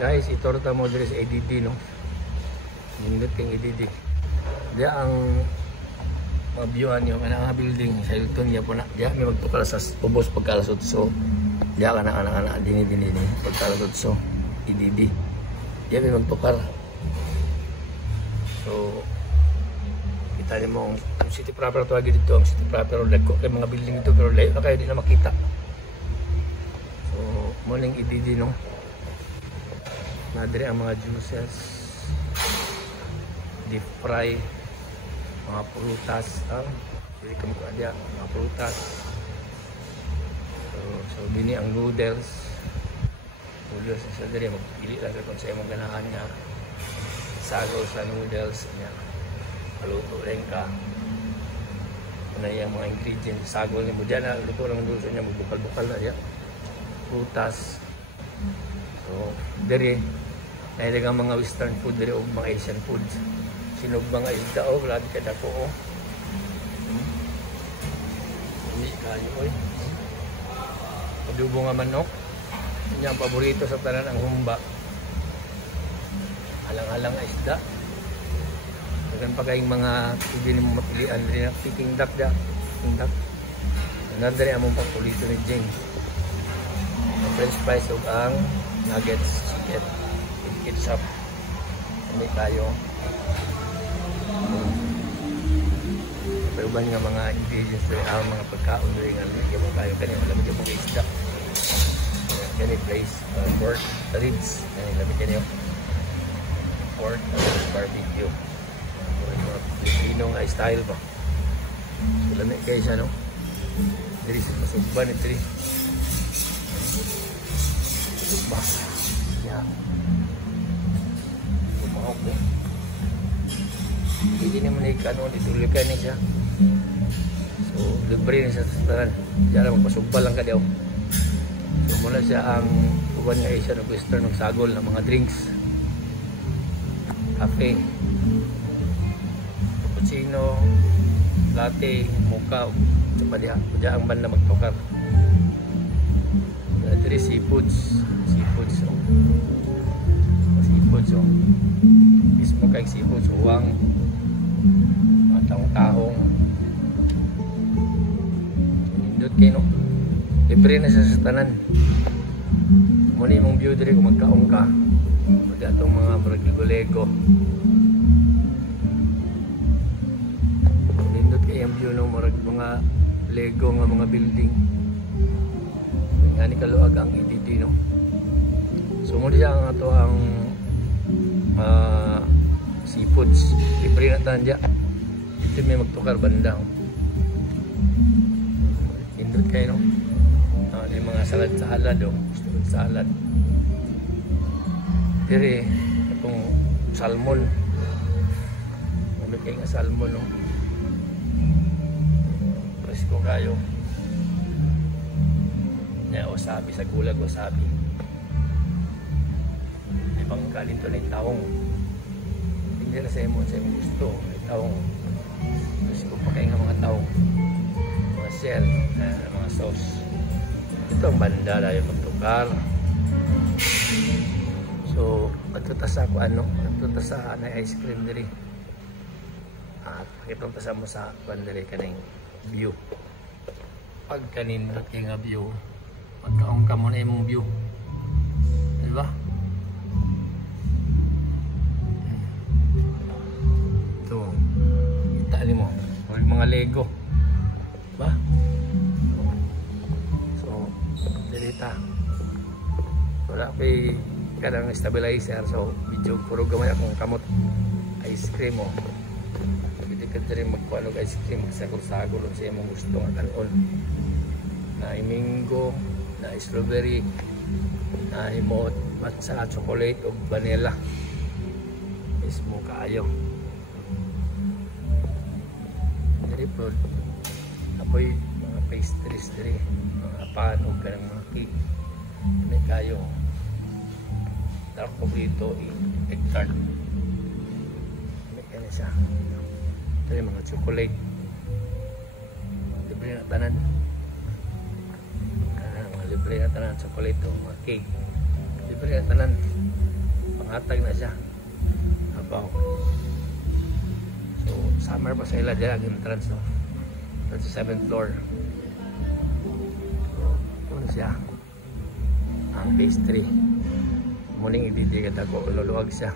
Guys, itorta mo diri sa EDD, no? Nindot kang EDD. Diya ang mabiyohan yung nga building sa Hilton niya po na. Diya may magtukal sa ubos pagkalasot. So, diya ka na dini pagkalasot. So, EDD. Diya may magtukar. So, kita niyo mo ang city proper tuwagi dito. Ang city proper o lagko kay mga building dito pero layo na kayo di na makita. So, morning EDD, no? Nadiri ang mga juices, deep fry, mga prutas, hindi ka mukha diya, mga prutas. So dini ang noodles sa diri, magpili lang kung sa'yo mong ganahan nga sago sa noodles niya, maluto rin ka ano yung mga ingredients, sago niya mo dyan na luto ng noodles niya, magbukal-bukal na diya, prutas. So diri nahilig ang mga western food diri o mga Asian food. Sinog mga isda o wala di kada ko o. Hindi kayo oy. Adobo nga manok. Yan ang paborito sa tanan ang humba. Alang-alang isda. Dagan pa kayong mga hindi mo mapilian rin ang Peking duck da. Peking duck. Nandari among paborito ni Jing. Ang french fries o ang nuggets chicken. Ketchup. Hindi tayo. Pero ba nga mga ingredients rin ang mga pagkaon rin nga lagyan mo tayo kanina lamig yung mga isda. Ganit place pork ribs. Lamig yan yung pork barbecue. Filipino nga style pa. So lamig kayo siya, no? Diri sa masugban ito rin. Masugban. Yeah. Okay. Hindi naman ikanon, ituloy niya siya. So, libre niya sa tanan. Diyan lang, magpasugbal lang ka daw. So, muna siya ang uban nga Asian o Western ng sagol ng mga drinks. Cafe. Cappuccino, latte, mocha. Diyan ang banda magtukar. Dito seafoods. Seafoods. Seafoods. Mismo kay seafood, uwang, mga tahong-tahong. Nindot kayo, no? Libre na sa tanan. Muna yung view diri kung magkaong ka. Pwede atong mga maragligolego. Nindot kayo yung view, no? Mga lego, mga building. Nga ni kaluag ang EDD, no? So muna siya ang ato ang seafoods, libre na tandya. Ito may magtukar bandang. Indot kayo, no? Yung mga salad o salad. Diri itong salmon. Gamit kayo nga salmon, no? Presko kayo. Wasabi sa gulag, wasabi. May pangkalin to na yung taong. Hindi na sa imong gusto. May taong. Kasi kung pakain nga mga taong. Mga shell, mga sauce. Ito ang banda dahil magtukar. So, magtutasa ko magtutasa na ice cream diri. At pakitong tasa mo sa bandari kaning view. Pag kanindot kayo nga view, magkaong ka muna yung view. Diba? Ito. Itali mo. Huwag mga Lego. Diba? So, dalita. Wala ko'y kadang stabilizer. So, video puro gamay akong kamot. Ice cream mo. Pwede ka rin magkuhanog ice cream. Sagol-sagol sa imong gusto nga kanon. Na mango, na strawberry, na imot, matcha, chocolate o vanilla. Mismo kaayo. Dari po, apoy mga pastries diri, mga panog ka ng mga cake. May kayo. Dark paborito, egg tart. May kaya siya. Ito yung mga chocolate. Libre na tanan. Libre na tanan chocolate o mga cake. Libre na tanan. Matag na siya. Abaw. So, summer pa sa ila dyan ang entrance, no? That's the 7th floor. So, ano siya? Ang phase 3. Muling i-detail ko, luluwag siya.